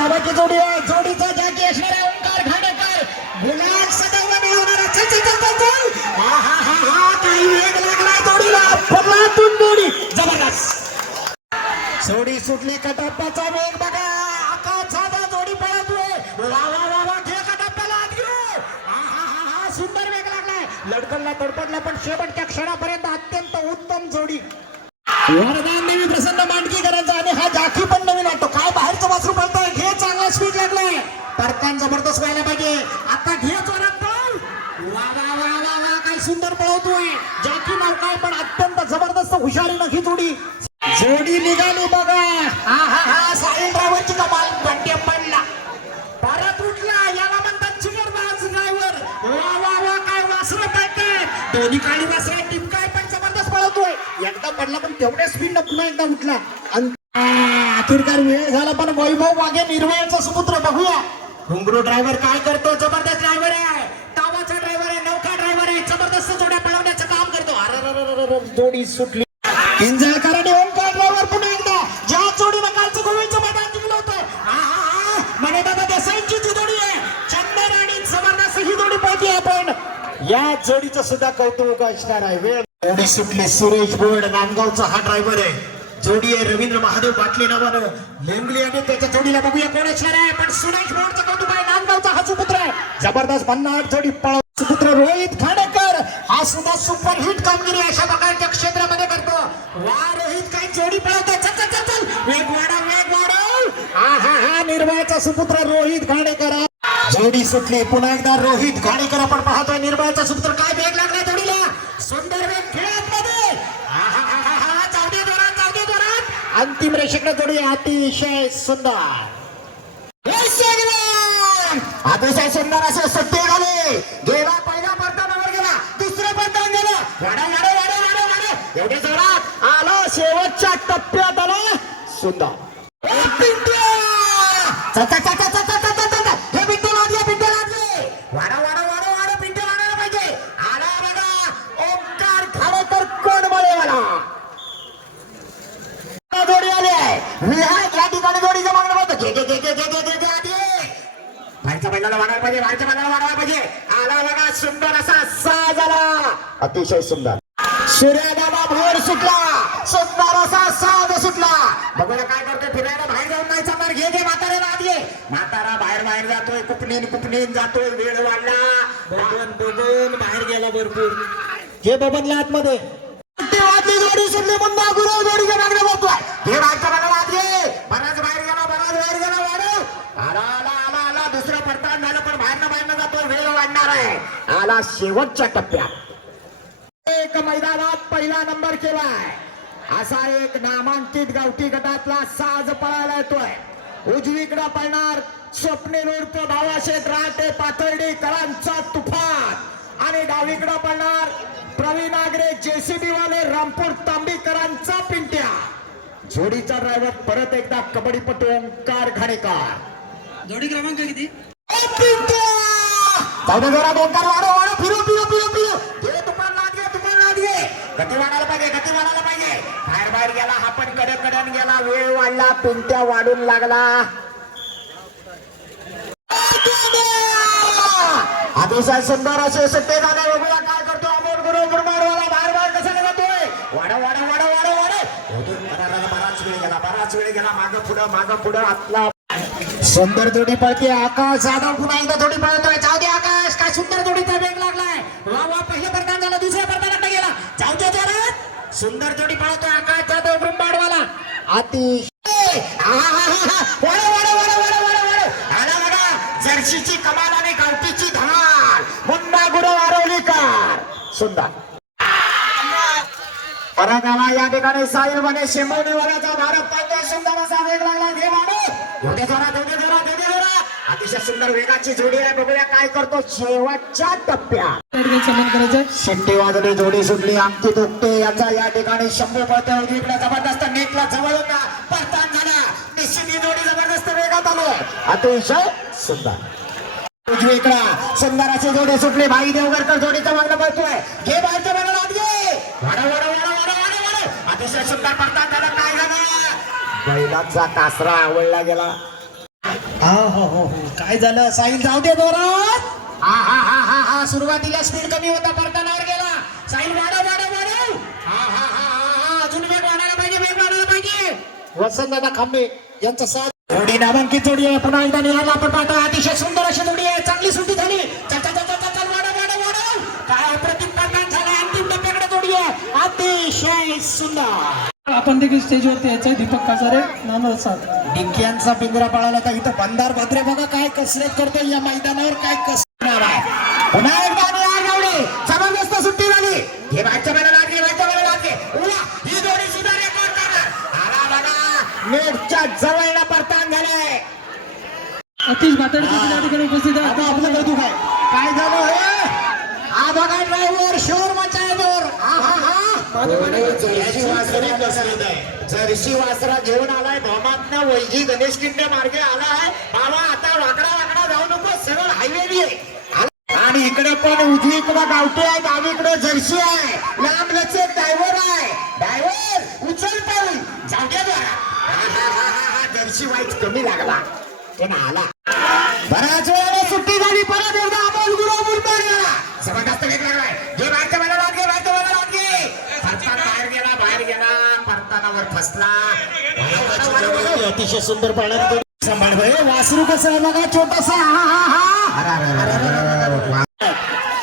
ताबाची जोडी आहे. जोडीचा जागी असणारा ओंकार घाडेकर गुलाल सदैव मिळवणारा. चल चल चल चल. हा हा हा हा काही वेग लागला जोडीला. पल्लातून जोडी जबरदस्त. जोडी सुटली. कटप्पाचा वेग बघा. आकाशाचा जोडी पळतोय. वा वा वा वा. घे कटप्पाला आत घेऊ. हा हा हा हा सुंदर वेग लागलाय. लडकनला तडपडला पण शेवटच्या क्षणापर्यंत अत्यंत उत्तम जोडी. वरदान नेहमी प्रसन्न मांडकीकरांचा आणि हा जाखी पण नवीन वाटतो. काय बाहेरचं वासरू पळतोय. घे चांगला स्पीड लागलाय. परकान जबरदस्त व्हायला पाहिजे. आता घे जोरात पळ. वा वा वा वा वा काय सुंदर पळवतोय. जाखी नाव काय पण अत्यंत जबरदस्त हुशारीनं ही जोडी निघाली बघा. हा हा हा साईन ड्रायव्हरची कमाल. घंटे पडला परत उठला. याला म्हणतात चिकरबाज ड्रायव्हर. वा वा वा काय वासरं पळतात. दोन्ही काळी वासरं टिपकाय पण जबरदस्त पळवतोय. एकदा पडला पण तेवढ्या स्पीड न पुन्हा एकदा उठला. अखेरकार वेळ झाला पण वैभव वाघे निर्वयाचा सुपुत्र बघूया. घुंगरू ड्रायव्हर काय करतो. जबरदस्त ड्रायव्हर आहे. तावाचा ड्रायव्हर आहे. नौका ड्रायव्हर आहे. जबरदस्त जोड्या पळवण्याचं काम करतो. अरे जोडी सुटली. किंजळकरांनी ओंकार ड्रायव्हर पुन्हा एकदा ज्या जोडीनं कालचं गोव्याचं मैदान जिंकलं होतं. म्हणे दादा देसाईंची जी जोडी आहे. चंदन आणि जबरदस्त ही जोडी पाहिजे. आपण या जोडीचं सुद्धा कौतुक असणार आहे. वेळ जोडी सुटली. सुरेश बोर्ड नांदगावचा हा ड्रायव्हर आहे. जोडी आहे रवींद्र महादेव बाटले नावानं. लेंगली आणि त्याच्या जोडीला बघूया कोण असणार आहे. पण सुरेश बोर्डचं कौतुक आहे. नांदगावचा हा सुपुत्र आहे. जबरदस्त 50 जोडी पळव. सुपुत्र रोहित खांडेकर हा सुद्धा सुपर हिट कामगिरी अशा प्रकारच्या क्षेत्रामध्ये करतो. वा रोहित काही जोडी पळवतोय. चल चल चल चल. वेग वाढव वेग वाढव. हा हा हा निर्भयाचा सुपुत्र रोहित खांडेकर. जोडी सुटली. पुन्हा एकदा रोहित खांडेकर आपण पाहतोय. निर्भयाचा सुपुत्र काय वेग लागला जोडीला. सुंदर वेग खेळत मध्ये. हा हा हा हा हा जाऊ दे जोरात जाऊ दे जोरात. अंतिम रेषेकडे जोडी अतिशय सुंदर. अतिशय सुंदर असे सत्य झाले. गेला पहिला परतावर गेला. दुसरं परतावर गेला. वाडा वाडा वाडा वाडा वाडा एवढे जोरात आलो. शेवटच्या टप्प्यात आलो. सुंदर हे पिंटे लागले पिंटे लागले. वाडा वाडा वाडा वाडा पिंटे लागायला पाहिजे. आला बघा ओंकार खाडेकर कोण बळेवाला. जोडी आली आहे. विहार या ठिकाणी जोडीचं मागणं होतं. घे घे घे घे घे घे घे आधी बाहेरच्या बैलाला वाढायला पाहिजे. बाहेरच्या बैलाला वाढायला पाहिजे. आला बघा सुंदर असा साज आला. अतिशय सुंदर. सूर्यदादा भोर सुटला. सुंदर असा साज सुटला. बघूया काय करतोय. फिरायला बाहेर जाऊन नाही चालणार. घे घे म्हाताऱ्याला आत घे. म्हातारा बाहेर बाहेर जातोय. कुपणीन जातोय. वेळ वाढला. बबन बाहेर गेला भरपूर. घे बबनला आतमध्ये. जोडी सुटली. मुन्ना गुरु जोडीच्या मागण्या बोलतोय. घे बाहेरच्या बैलाला आत घे. बराच बाहेर गेला. बराच बाहेर गेला. वाढव. आला आला आला आला. दुसरं पडताळ झालं पण बाहेरनं जातोय. वेळ वाढणार आहे. आला शेवटच्या टप्प्यात. एक मैदानात पहिला नंबर केलाय. असा एक नामांकित गावठी गटातला साज पळायला येतोय. उजवीकडे पळणार स्वप्नील उर्फ भावाशेठ राटे पाथर्डीकरांचा तुफान आणि डावीकडे पळणार प्रवीण आगरे जेसीबी वाले रामपूर तांबीकरांचा पिंट्या. जोडीचा ड्रायव्हर परत एकदा कबड्डीपटू ओंकार घाडेकर. जोडी क्रमांक किती. ओंकार वाढव वाढव. फिरू फिरू फिरू फिरू. घे तुफान लाद घे. तुफान लाद घे. गती वाढायला पाहिजे. गती वाढायला पाहिजे. बाहेर बाहेर गेला. हा पण कडन गेला. वेळ वाढला. पिंट्या वाढून लागला. अतिशय सुंदर असे सत्य झाले. बघूया काय करतो. अमोल गुरु गुरमारवाला बाहेर बाहेर कशाला जातोय. वाढव वाढव वाढव वाढव वाढव. बराच वेळ गेला. मागं पुढं आतला. सुंदर जोडी पळते. आकाश जाधव पुन्हा एकदा जोडी पळतोय. जाऊ दे आकाश. काय सुंदर जोडीचा वेग लागलाय. वा वा. पहिलं परदान झालं. दुसऱ्या परदानाकडे गेला. जाऊ दे जोरात. सुंदर जोडी पळतोय. आकाश जाधव ब्रह्मांडवाला. अतिशय आला बघा. जर्सीची कमाल आणि गावठीची धार. मुन्ना गुरु आरोलीकर. सुंदर परत आला या ठिकाणी. साहिल बने शिंबवणीवाल्याचा भारत पाहिजे. सुंदर असा वेग लागला. घे वाढव. अतिशय सुंदर वेगाची जोडी आहे. बघूया काय करतो शेवटच्या टप्प्यात. शिट्टी वाजवली. जोडी सुटली. आमची दुखते याचा या ठिकाणी शंभू पळते. उजवीकडे जबरदस्त नेटला जवळ होता. परतान झाला. निश्चित ही जोडी जबरदस्त वेगात आलो. अतिशय सुंदर उजवीकडे सुंदर अशी जोडी सुटली. भाई देवगरकर जोडीचा मागणं पळतोय. घे बाहेरच्या बाजूला घे. वाडा वाडा वाडा वाडा वाडा. अतिशय सुंदर परतान झाला. काय झालं. बैलाचा कासरा आवडला गेला. हा हो हो हो काय झालं साहिल जाऊ दे दोरात हा सुरुवातीला स्पीड कमी होता परतानावर गेला साहिल वाढव हा अजून वेग वाढायला पाहिजे वसंत दादा खांबे यांचा साथ जोडी नामांकित जोडी आहे पुन्हा एकदा निहाळला आपण पाहतो अतिशय सुंदर अशी जोडी आहे चांगली सुट्टी झाली चल वाढव काय अप्रतिम परिणाम झाला अंतिम टप्प्याकडे जोडी आहे अतिशय सुंदर आपण देखील स्टेजवरती यायचंय दीपक कासारे नामर साथ डिंक्यांचा पिंजरा पळाला तर इथं बंदार भद्रे बघा काय कसरत करतोय या मैदानावर काय कसरत आहे पुन्हा एकदा निहाळ गावडे जबरदस्त सुट्टी झाली हे बाच्या वेळेला लागले ही जोडी सुद्धा रेकॉर्ड करणार आला बघा नेटच्या जवळला परतान झालाय अतिश भातडे देखील या ठिकाणी उपस्थित आहे आता आपलं कौतुक आहे काय झालं हे हा बघा ड्रायव्हर शोर मचाय जोर जर्सी वासरा घेऊन आलाय धोमातनं वैजी गणेश किंडे मार्गे आलाय बाबा आता वाकडा जाऊ नको सरळ हायवे आणि इकडे पण उजवीकडे गावठी आहे डावीकडे जर्सी आहे लांब लचक ड्रायव्हर उचल पाऊल जाऊ द्या जरा जर्सी वाईट कमी लागला पण आला बराच वेळाने सुट्टी झाली परत एकदा अमोल गुरु मुर्ता गेला जबरदस्त वेग लागलाय घे बाहेरच्या मला लागे बाहेर गेला परतानावर फसला अतिशय सुंदर पाळणारी सांभाळ भाई वासरू कसं आहे बघा छोटासा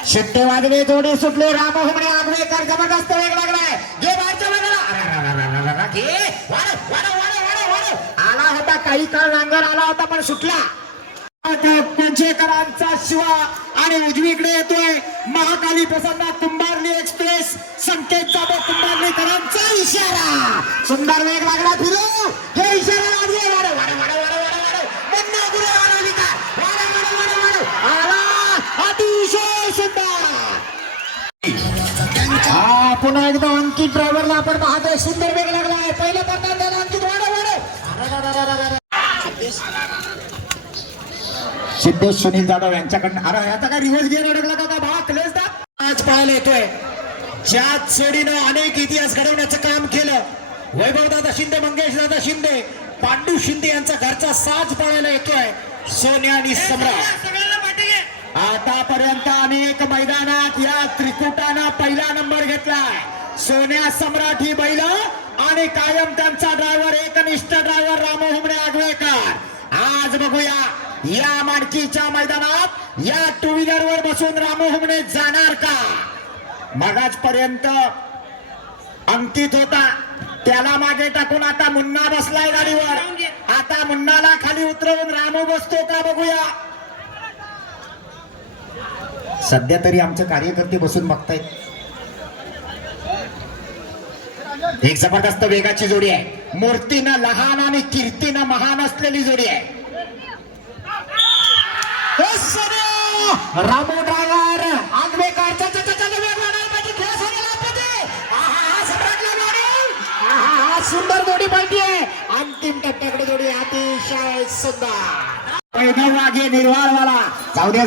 शिट्टे वाजले जोडे सुटले राम हुमणे आगवेकर जबरदस्त वेग लागलाय घे बाहेरच्या बाजूला घे वाढ आला होता काही काळ नांगर आला होता पण सुटला पंचेकरांचा शिवा आणि उजवीकडे येतोय महाकाली प्रसन्न कुंभारली एक्सप्रेस संकेत जाधव कुंभारलीकरांचा इशारा सुंदर वेग लागला फिरो हे इशारा लागले अतिशय सुंदर हा पुन्हा एकदा अंकित ड्रायव्हरला आपण पाहतोय सुंदर वेग लागलाय पहिल्या पडतात त्याला अंकित वाढव सिद्धेश सुनील जाधव यांच्याकडनं अरे याचा काय रिव्हर्स गिअर अडकला का भावा क्लेस दा आज पाहायला येतोय ज्यात सोडीनं अनेक इतिहास घडवण्याचं काम केलं वैभव दादा शिंदे मंगेश दादा शिंदे पांडू शिंदे यांचा घरचा साज पाहायला येतोय सोन्या आणि सम्राट आतापर्यंत अनेक मैदानात या त्रिकुटानं पहिला नंबर घेतलाय सोन्या सम्राट ही बैल आणि कायम त्यांचा ड्रायव्हर एकनिष्ठ ड्रायव्हर राम हुमणे आगवेकर आज बघूया या माडकीच्या मैदानात या टू व्हीलर वर बसून रामू हुमणे जाणार का मगाच पर्यंत अंकित होता त्याला मागे टाकून आता मुन्ना बसलाय गाडीवर आता मुन्नाला खाली उतरवून रामू बसतो का बघूया सध्या तरी आमचे कार्यकर्ते बसून बघतायत एक जबरदस्त वेगाची जोडी आहे मूर्तीनं लहान आणि कीर्तीनं महान असलेली जोडी आहे रामू ड्रायव्हर आगवेकर सुंदर जोडी पाहिजे अंतिम टप्प्याकडे जोडी अतिशय सुंदर वाघे निर्वाळवाला जाऊ दे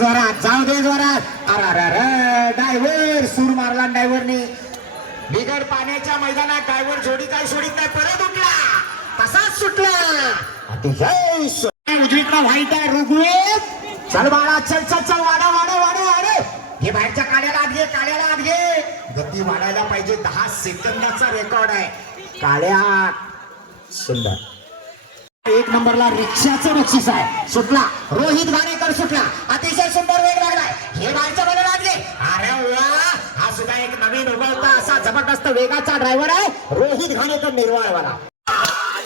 जोरात अरे ड्रायव्हर सूर मारला ड्रायव्हरनी बिगर पाण्याच्या मैदानात ड्रायव्हर जोडी काय सोडित नाही परत उठला तसाच सुटला अतिशय उजवीकडे व्हाईट आहे ऋग्वेद चल बाळा चल वाढ हे बाहेरच्या काड्याला आत घे गती वाढायला पाहिजे 10 सेकंदाचा रेकॉर्ड आहे काळ्या सुंदर 1 नंबरला रिक्षाचं बक्षीस आहे सुटला रोहित घाणेकर सुटला अतिशय सुंदर वेग लागलाय हे बाहेरच्या बाजूला आत घे अरे वा हा सुद्धा एक नवीन उगवता असा जबरदस्त वेगाचा ड्रायव्हर आहे रोहित घाणेकर निर्वाळवाला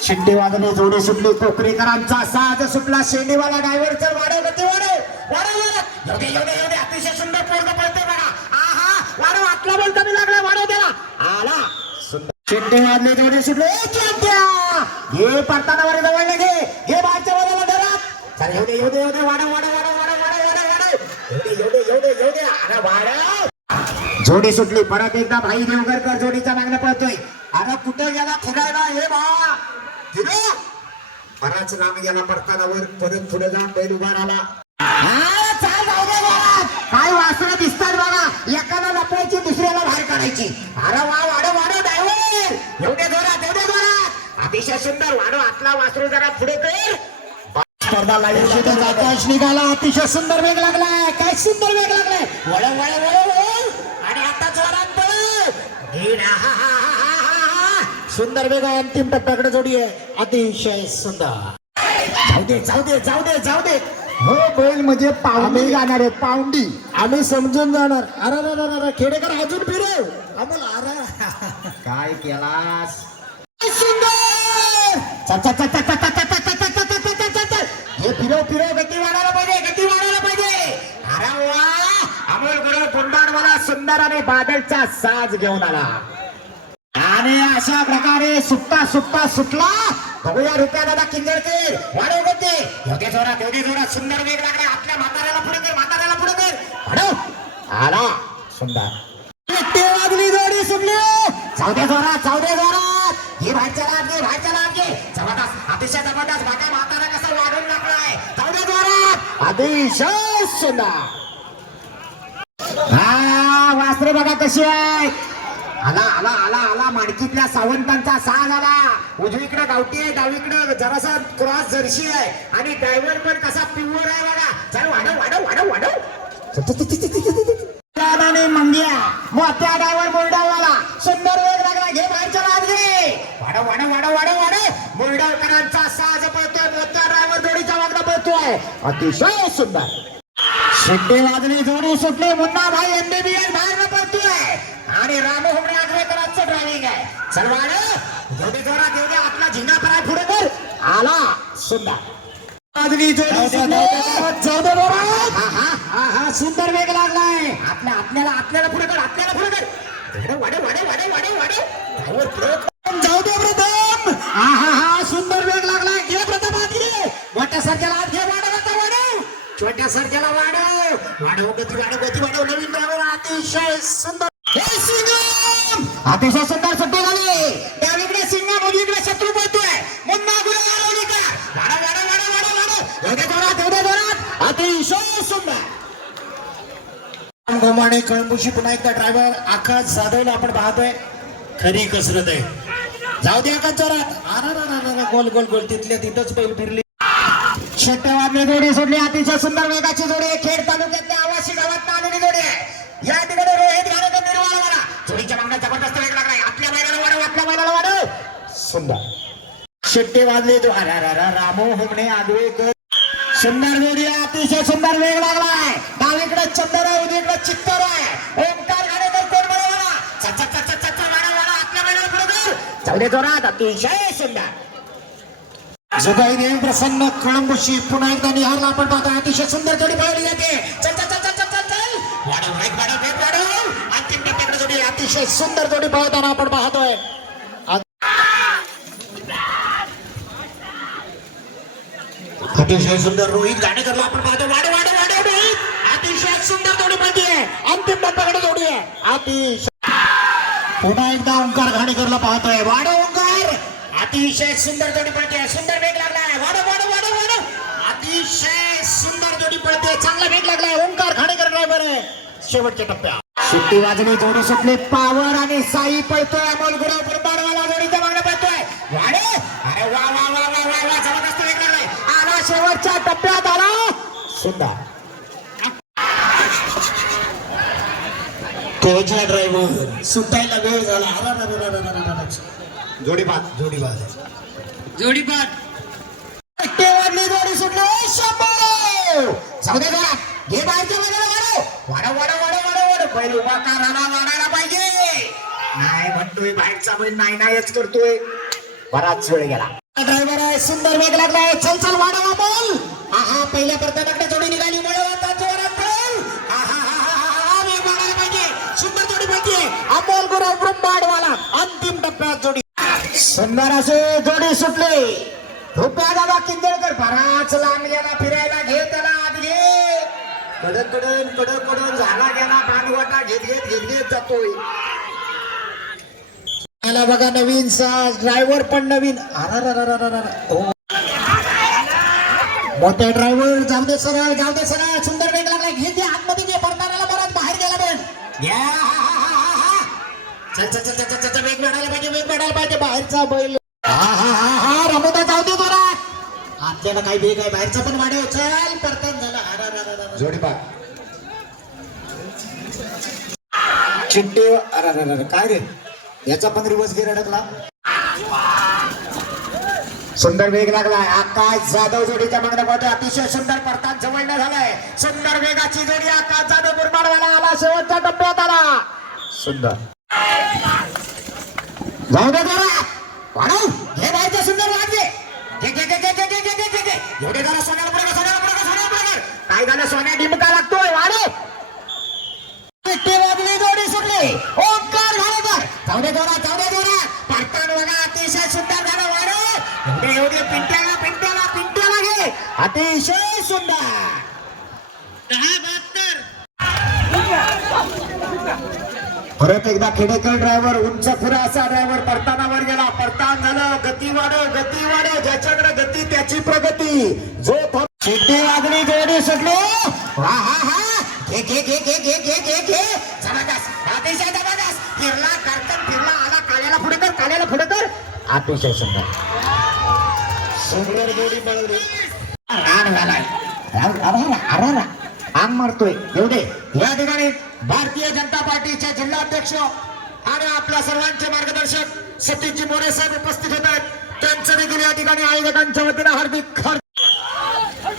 शिट्टे वाजले जोडी सुटली कोकरेकरांचा साज सुटला शेंडीवाला ड्रायव्हर चल वाढव एवढे अतिशय सुंदर पोरग पळते बघा वाढव आतला बोल कमी लागला वाढव त्याला आला सुंदर शिट्टे वाजले जोडी सुटले घे परताना वर जवळ घे बाहेरच्या बाजूला धरा चल एवढे वाढव एवढे अरे वाढव जोडी सुटली परत एकदा भाई देवगरकर जोडीचा मागणं पळतोय अरे कुठे गेला फिरायला हे बा बराच लांब गेला परतानावर परत पुढे जाऊन बैल उभा राहिला काय वासरं दिसतात बघा एकाला लपवायची दुसऱ्याला बाहेर काढायची अरे वाढव ड्रायव्हर एवढे जोरात अतिशय सुंदर वाढव आतला वासरू जरा पुढे कर जोरदार लाईव्ह आकाश निघाला अतिशय सुंदर वेग लागलाय काय सुंदर वेग लागलाय वळ वळ वळ वळ आणि आता जोरात पळ सुंदर वेग आहे अंतिम टप्प्याकडे जोडी आहे अतिशय सुंदर जाऊ दे जाऊ दे जाऊ दे जाऊ दे हो बैल म्हणजे पाहुणे जाणार आहे पाऊंडी आम्ही समजून जाणार अरे खेडेकर अजून फिरव आम्हाला अरे काय केलास सुंदर चल चल चल चल चल चल चल चल चल चल चल चल चल चल हे फिरव फिरव गती वाढायला पाहिजे गती वाढायला पाहिजे अरे वा अमोल गुरु कुंभारवाला सुंदर आणि बादलचा साज घेऊन आला आणि अशा प्रकारे सुटता सुटता सुटला बघूया रुपया दादा किंजळकर वाढव गती योग्य जोरात सुंदर वेग लागला आपल्या म्हाताऱ्याला पुढे कर वाढव आला सुंदर वाजली जोडी सुटली जाऊ दे जोरात हे बाहेरच्या लाट घे जबरदस्त अतिशय जबरदस्त बाका म्हातारा कसा वाढून लागलाय जाऊ दे जोरात अतिशय सुंदर हा वासरे बघा कशी आहे आला माडकीतल्या सावंतांचा साज आला उजवीकडे गावठी आहे डावीकडे जरासा क्रॉस जर्सी आहे आणि ड्रायव्हर पण कसा प्युअर आहे बघा चल वाढव आणि मंग्या मोठ्या ड्रायव्हर बुलडावाला सुंदर वेग लागला घे बाहेरच्या लाट घे वाढव बुलडावकरांचा साज पळतोय मोठ्या ड्रायव्हर जोडीचा वागडा पळतोय अतिशय सुंदर शिट्टी वाजली जोडी सुटली मुन्ना भाई एमबीबीएस बाहेर पडतोय आणि रामू हुमणे आगवेकरांचं ड्रायव्हिंग आहे चल वाढ जोडी जोरात येऊ दे आपला झिंगा कराय पुढे कर आला सुंदर वाजली जोडी हा सुंदर वेग लागलाय आपल्याला पुढे कर जाऊ दे प्रथम हा सुंदर वेग लागलाय घे प्रथम आत घे मोठ्या सारख्याला आत घे वाढव छोट्या सारख्याला वाढव गती वाढव नवीन ड्रायव्हर अतिशय सुंदर अतिशय सुंदर सुट्टी झाली डावीकडे सिंगम उजवीकडे शत्रू पळतोय मुन्ना जोरात अतिशय सुंदर गोमाणे कळंबुशी पुन्हा एकदा ड्रायव्हर आकाश जाधवला आपण पाहतोय खरी कसरत आहे जाऊ दे आकाश जोरात गोल तिथल्या तिथंच बैल फिरली शेट्टेवादने जोडी सोडली अतिशय सुंदर वेगाची जोडी आहे खेड तालुक्यातल्या आवासी गावात आलेली जोडी आहे या ठिकाणी रोहित घाणेकर निर्वाळवाला जोडीच्या मागण्यात जबरदस्त वेग लागलाय आपल्या बैलाला वाढव सुंदर शेट्टेवादने रामू हुमणे आगवेकर सुंदर जोडी आहे अतिशय सुंदर वेग लागलाय डावीकडे चंदर आहे उजवीकडे चित्तर आहे ओंकार घाणेकर कोण बरोबर आपल्या बैलाला पुढे जाऊ दे जोरात अतिशय सुंदर जगाई देवी प्रसन्न कळंबुशी पुन्हा एकदा निहारला आपण पाहतो अतिशय सुंदर जोडी पळवली जाते चल वाढव अंतिम टप्प्याकडे जोडी अतिशय सुंदर जोडी पळवताना आपण पाहतोय अतिशय सुंदर रोहित घाणेकरला आपण पाहतो वाढव रोहित अतिशय सुंदर जोडी पळते अंतिम टप्प्याकडे जोडी आहे अतिशय पुन्हा एकदा ओंकार घाणेकरला पाहतोय वाढव ओंकार अतिशय सुंदर जोडी पळते सुंदर वेग लागलाय वाढव अतिशय सुंदर जोडी पळते चांगला वेग लागलाय ओंकार खाणेकर ड्रायव्हर आहे शेवटच्या टप्प्यात शिट्टी वाजली जोडी सुटली पावर आणि साई पळतोय अमोल गुरु बुरबाडवाला जोडीच्या मागणे पळतोय अरे वा जबरदस्त वेग लागलाय आला शेवटच्या टप्प्यात आला सुंदर कोचला ड्रायव्हर सुटायला वेळ झाला जोडी बाद जोडी सुटली शंभू जाऊ दे घे बाहेरच्या वाढव बैल उभा वाढायला पाहिजे नाही म्हणतोय बाहेरचा बैल नाहीच करतोय बराच वेळ गेला ड्रायव्हर आहे सुंदर वेग लागलाय चल वाढवा बोल हा पहिल्या प्रत्येकाकडे जोडी निघाली वळवता जोरात बोल वेग वाढायला पाहिजे सुंदर जोडी पाहिजे अमोल गुरु ब्रह्मांडवाला अंतिम टप्प्यात जोडी सुंदर असे जोडी सुटले रुपया दादा किंजळकर बराच लांब गेला फिरायला घे त्याला आत घे कडकडून झाला गेला भानवटा घेत जातोय मला बघा नवीन ड्रायव्हर पण नवीन मोठे ड्रायव्हर जाऊ दे सरळ सुंदर वेग लागला घे आतमध्ये घे परताराला परत बाहेर गेला पण चल वेग वाढायला पाहिजे बाहेरचा बैल रमोदा जाऊ दे जोरात त्याला काही वेग आहे बाहेरचा पण वाढव चल परतन झाला अरे जोडी बा चिट्टे अरे काय रे याचा पण रिवर्स गिअर अडकला सुंदर वेग लागलाय आकाश जाधव जोडीच्या मागण्या पाहतोय अतिशय सुंदर परतान जवळ न झालाय सुंदर वेगाची जोडी आकाश जाधव मुरबाडवाला आला शेवटच्या टप्प्यात आला सुंदर जाऊ दे जरा वाढव घे बाहेरच्या सुंदर वाढ घे एवढे जरा सोन्याला पुढे काय झालं सोन्या डिमका लागतोय वाढव वाजली जोडी सुटली ओंकार घालेकर जाऊ दे जोरा परतान बघा अतिशय सुंदर झालं वाढव एवढे पिंट्याला घे अतिशय सुंदर परत एकदा खेडेकर ड्रायव्हर उंच पुरा असा ड्रायव्हर परतानावर गेला परतान झालं गती वाढव ज्याच्याकडे गती त्याची प्रगती जो शिट्टी वाजली जोडी सुटली हा घे जबरदस्त अतिशय जबरदस्त फिरला आला काल्याला पुढे कर अतिशय सुंदर जोडी पळवली रान झालाय आंग मारतोय एवढे या ठिकाणी भारतीय जनता पार्टीचे जिल्हाध्यक्ष आणि आपल्या सर्वांचे मार्गदर्शक सतीशजी मोरे साहेब उपस्थित होत आहेत त्यांचं देखील या ठिकाणी आयोजकांच्या वतीने हार्दिक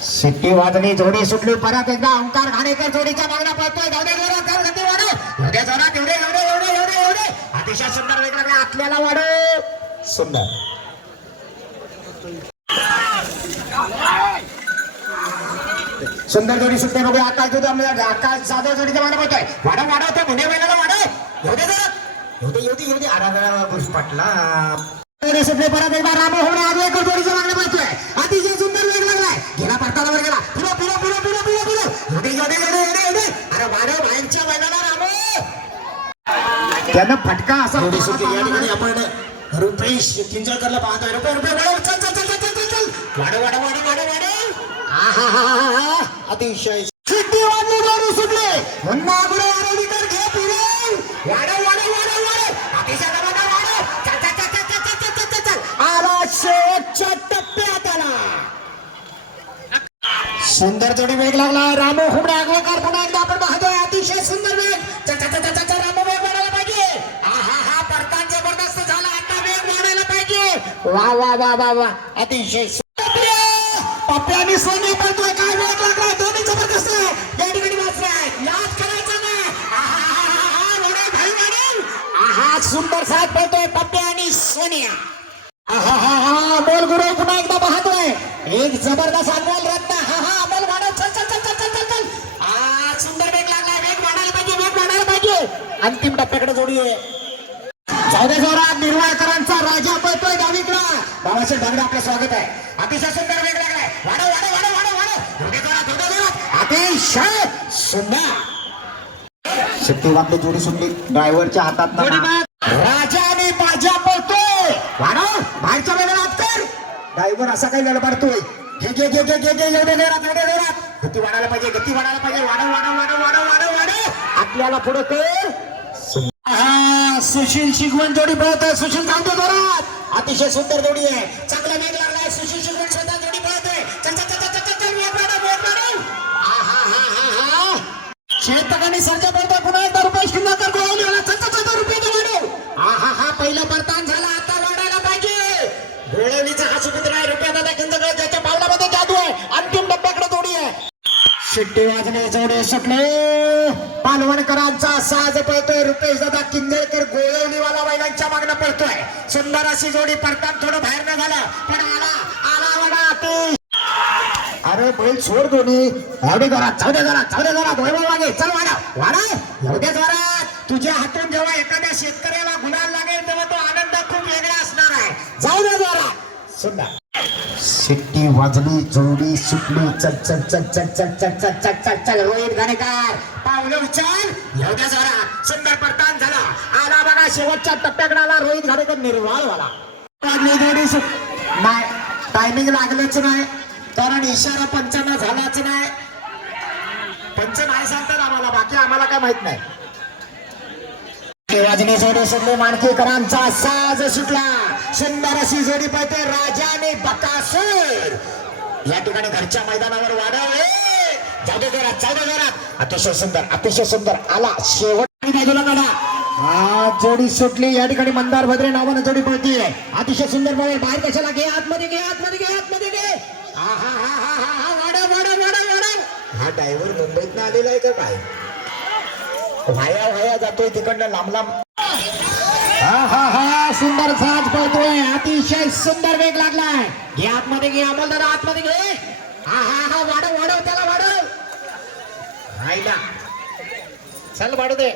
शिट्टी वाजणी जोडी सुटली परत एकदा ओंकार घाणेकर जोडीच्या मागण्या पळतोय एवढे अतिशय सुंदर वेग लागला आपल्याला वाढव सुंदर सुंदर जोडी सुटते बघूया आकाश जाधव जोडीच्या मागण्या पळतोय वाढव त्या मुंडे बैलाला वाढव एवढे अरे पटला सुटले परत एकदा रामो होणे आगवेकर जोडीच्या मागण्या पळतोय अतिशय सुंदर वेग लागलाय गेला परतावर गेला पुढे अरे वाढव बाहेरच्या बैलाला रामो त्यानं फटका असा जोडी सुटली या ठिकाणी आपण रुपेश किंजळकरला पाहतोय रुपये चल वाढव अतिशय शिट्टी वाजली जोडी सुटली पुन्हा पुढे आरोग्यकर घे पुढे वाढव अतिशय आला शेवटच्या टप्प्यात आला सुंदर जोडी वेग लागला रामो हुमडे आगवेकर पुन्हा एकदा आपण पाहतोय अतिशय सुंदर वेग रामो वेग वाढायला पाहिजे हा परतान जबरदस्त झाला आता वेग वाढायला पाहिजे वा अतिशय पप्प्याने सोनी पळतोय काय वेग लागला दोन्ही जबरदस्त आहे या ठिकाणी वाचलाय याद करायचं ना सुंदर साथ पळतोय पप्प्या आणि सोनिया अमोल गुरु पुन्हा एकदा पाहतोय एक जबरदस्त अमोल रत्न अमोल वाढव चल सुंदर वेग लागला वेग वाढायला पाहिजे अंतिम टप्प्याकडे जोडी आहे जाऊ दे जोरात निर्वाळकरांचा राजा पळतोय डावीकडं बाबासाहेब डांगडे आपलं स्वागत आहे अतिशय सुंदर वेग लागलाय वाढव अतिशय सुंदर शिट्टी वाजली जोडी सुटली ड्रायव्हरच्या हातात राजा आणि बाजा पळतोय वाढव बाहेरच्या वेळेला कर ड्रायव्हर असा काही लढबाडतोय घे एवढे जोरात गती वाढायला पाहिजे वाढव आपल्याला पुढे कर सुशील शिगवण जोडी पळतोय सुशील जाऊ दे जोरात अतिशय सुंदर जोडी आहे चांगला वेग लागलाय सुशील शिगवण स्वतः जोडी पळतोय शेतकऱ्यांनी सर्जा पडतोय पुन्हा एकदा रुपये शिंगाकर पहिला परतान झाला आता वाढायला पाहिजे गोळवलीचा हा सुपुत्र आहे रुपया दादा किंजळ ज्याच्या पावलामध्ये जादू आहे अंतिम डब्याकडे जोडी आहे शिट्टी वाजणे जोडे सुटले पालवणकरांचा साज पळतोय रुपेश दादा किंजळकर गोळवलीवाला बैलांच्या मागणं पळतोय सुंदर अशी जोडी परतान थोडं बाहेर न झालं पण आला वडा अरे बैल सोड दोन्ही एवढे जोरात जाऊ दे जोरात मागे चल वाढा एवढ्या जोरात तुझ्या हातून जेव्हा एखाद्या शेतकऱ्याला गुलाल लागेल तेव्हा तो आनंद खूप वेगळा असणार आहे जाऊ दे जोरात सुंदर शिट्टी वाजली जोडी सुटली चल रोहित घाणेकर पावलं उचल एवढ्या जोरात सुंदर परतान झाला आला बघा शेवटच्या टप्प्याकडे आला रोहित घाणेकर निर्वाळवाला जोडी नाही टायमिंग लागलंच नाही कारण इशारा पंचांना झालाच नाही पंच नाही सांगतात आम्हाला बाकी आम्हाला काय माहित नाही वाजनी जोडी सुटली या ठिकाणी घरच्या मैदानावर वाढावे जाऊ जोरात अतिशय सुंदर आला शेवट बाजूला काढा हा जोडी सुटली या ठिकाणी मंदार भद्रे नावानं जोडी पळतीये अतिशय सुंदर बॉल बाहेर कशाला घे आतमध्ये घे हा हा ड्रायव्हर मुंबईत आलेला आहे का काय व्हाया जातोय तिकडनं लांब हा सुंदर साज पळतोय अतिशय सुंदर वेग लागलाय घे आतमध्ये घे अमोल दादा आतमध्ये घे हा वाढव त्याला वाढव राहिला चल वाढू दे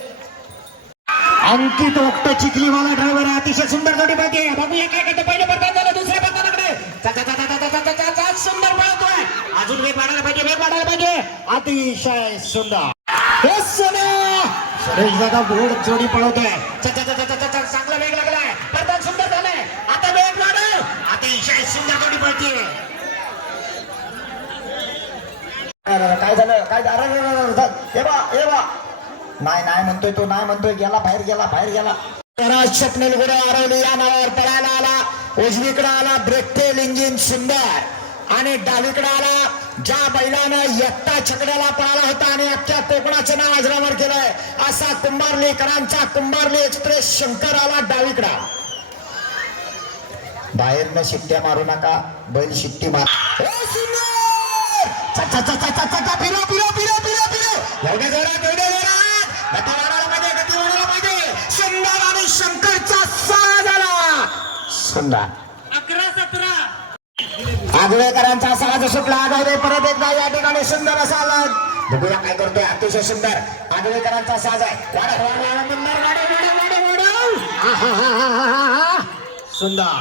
अंकित ओक्ट चिखलीवाला ड्रायव्हर अतिशय सुंदर जोडी पाहिजे बघूया काय करतो पहिलं बटन झालं दुसऱ्या बटनाकडे सुंदर पळतोय अजून वेग वाढायला पाहिजे अतिशय सुंदर हे सुरेश दादा घोड जोडी पळवतोय चांगला वेग लागलाय बटन सुंदर झालंय आता वेग वाढव अतिशय सुंदर जोडी पळतीये काय झालं काय नाही म्हणतोय बाहेर गेला स्वप्नील गुरु आरवली या नावावर पळायला आला उजवीकडे आला ब्रेकटेल इंजिन सुंदर आणि डावीकडे आला ज्या बैलानं एकटा छकड्याला पळाला होता आणि अख्ख्या कोकणाचं नाव अजरामर केलंय असा कुंभारलेकरांचा कुंभारले एक्सप्रेस शंकर आला डावीकडा बाहेरनं शिट्ट्या मारू नका बैल शिट्टी मार एवढ्या जोरात गती वाढायला पाहिजे सुंदर आणि शंकरचा साज आला सुंदर 11-17 आगवेकरांचा साज सुटला आगवे परत एकदा या ठिकाणी सुंदर असा बघूया काय करतोय अतिशय सुंदर आगवेकरांचा साज आहे सुंदर